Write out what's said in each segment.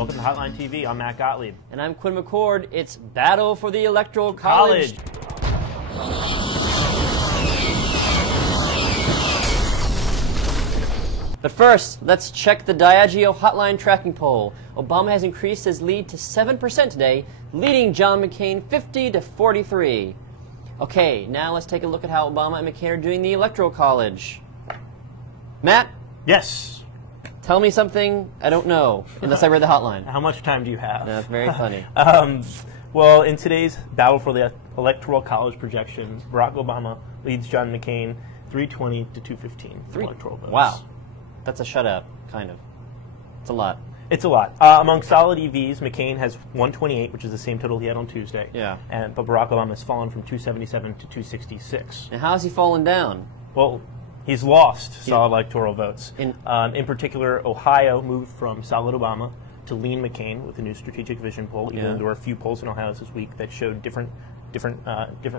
Welcome to Hotline TV. I'm Matt Gottlieb. And I'm Quinn McCord. It's Battle for the Electoral College. But first, let's check the Diageo Hotline tracking poll. Obama has increased his lead to 7% today, leading John McCain 50 to 43. Okay, now let's take a look at how Obama and McCain are doing in the Electoral College. Matt? Yes. Tell me something I don't know, unless I read the hotline. How much time do you have? That's very funny. Well, in today's Battle for the Electoral College projections, Barack Obama leads John McCain 320 to 215 electoral votes. Wow. That's a shutout, kind of. It's a lot. It's a lot. Among solid EVs, McCain has 128, which is the same total he had on Tuesday. Yeah. But Barack Obama has fallen from 277 to 266. And how has he fallen down? Well, he's lost solid electoral votes. In particular, Ohio moved from solid Obama to lean McCain with a new strategic vision poll, even though there were a few polls in Ohio this week that showed different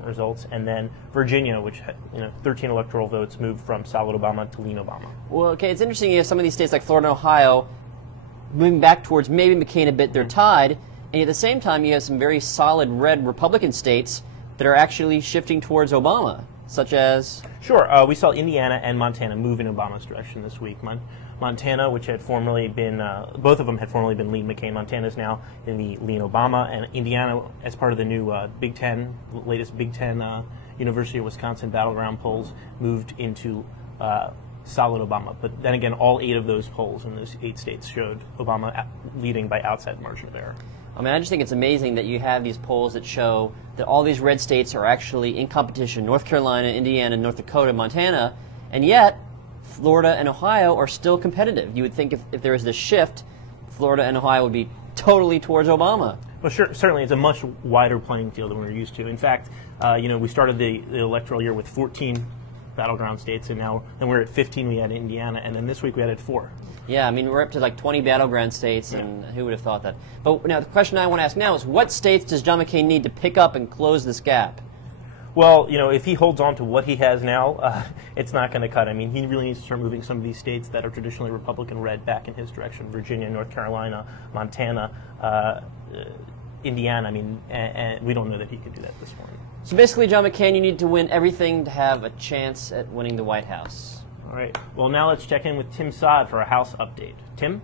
results. And then Virginia, which had 13 electoral votes, moved from solid Obama to lean Obama. Well, okay, it's interesting you have some of these states like Florida and Ohio moving back towards maybe McCain a bit. They're tied, and at the same time you have some very solid red Republican states that are actually shifting towards Obama, such as... Sure. We saw Indiana and Montana move in Obama's direction this week. Montana, which had formerly been, both of them had formerly been lean McCain. Montana is now in the lean Obama, and Indiana, as part of the new Big Ten, latest Big Ten University of Wisconsin battleground polls, moved into solid Obama. But then again, all 8 of those polls in those 8 states showed Obama leading by outside margin of error. I mean, I just think it's amazing that you have these polls that show that all these red states are actually in competition, North Carolina, Indiana, North Dakota, Montana, and yet Florida and Ohio are still competitive. You would think if there was this shift, Florida and Ohio would be totally towards Obama. Well, sure, certainly it's a much wider playing field than we're used to. In fact, we started the electoral year with 14 battleground states, and now we're at 15. We had Indiana, and then this week we added 4. Yeah, I mean, we're up to like 20 battleground states, and who would have thought that? But now the question I want to ask now is, what states does John McCain need to pick up and close this gap? Well, if he holds on to what he has now, it's not going to cut. I mean, he really needs to start moving some of these states that are traditionally Republican red back in his direction: Virginia, North Carolina, Montana, Indiana. I mean, and we don't know that he could do that this morning. So basically, John McCain, you need to win everything to have a chance at winning the White House. All right. Well, now let's check in with Tim Saad for a House update. Tim?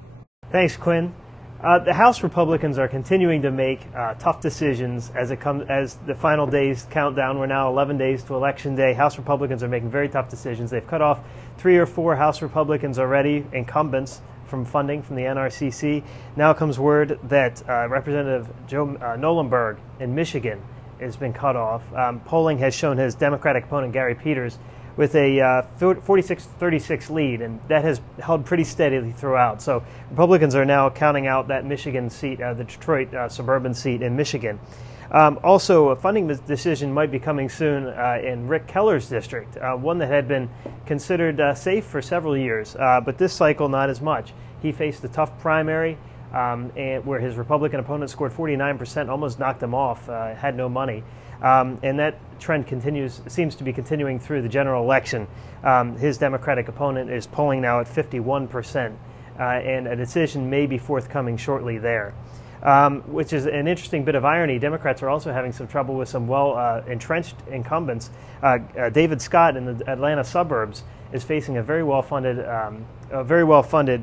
Thanks, Quinn. The House Republicans are continuing to make tough decisions as the final days count down. We're now 11 days to Election Day. House Republicans are making very tough decisions. They've cut off 3 or 4 House Republicans already, incumbents, from funding from the NRCC. Now comes word that Representative Joe Nolenberg in Michigan has been cut off. Polling has shown his Democratic opponent, Gary Peters, with a 46-36 lead, and that has held pretty steadily throughout. So Republicans are now counting out that Michigan seat, the Detroit suburban seat in Michigan. Also, a funding decision might be coming soon in Rick Keller's district, one that had been considered safe for several years, but this cycle not as much. He faced a tough primary and where his Republican opponent scored 49%, almost knocked him off, had no money. And that trend seems to be continuing through the general election. His Democratic opponent is polling now at 51%, and a decision may be forthcoming shortly there. Which is an interesting bit of irony. Democrats are also having some trouble with some well-entrenched incumbents. David Scott in the Atlanta suburbs is facing a very well-funded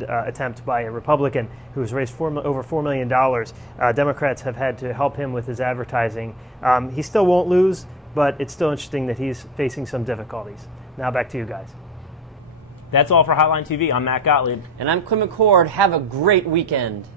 attempt by a Republican who has raised over $4 million. Democrats have had to help him with his advertising. He still won't lose, but it's still interesting that he's facing some difficulties. Now back to you guys. That's all for Hotline TV. I'm Matt Gottlieb. And I'm Quinn McCord. Have a great weekend.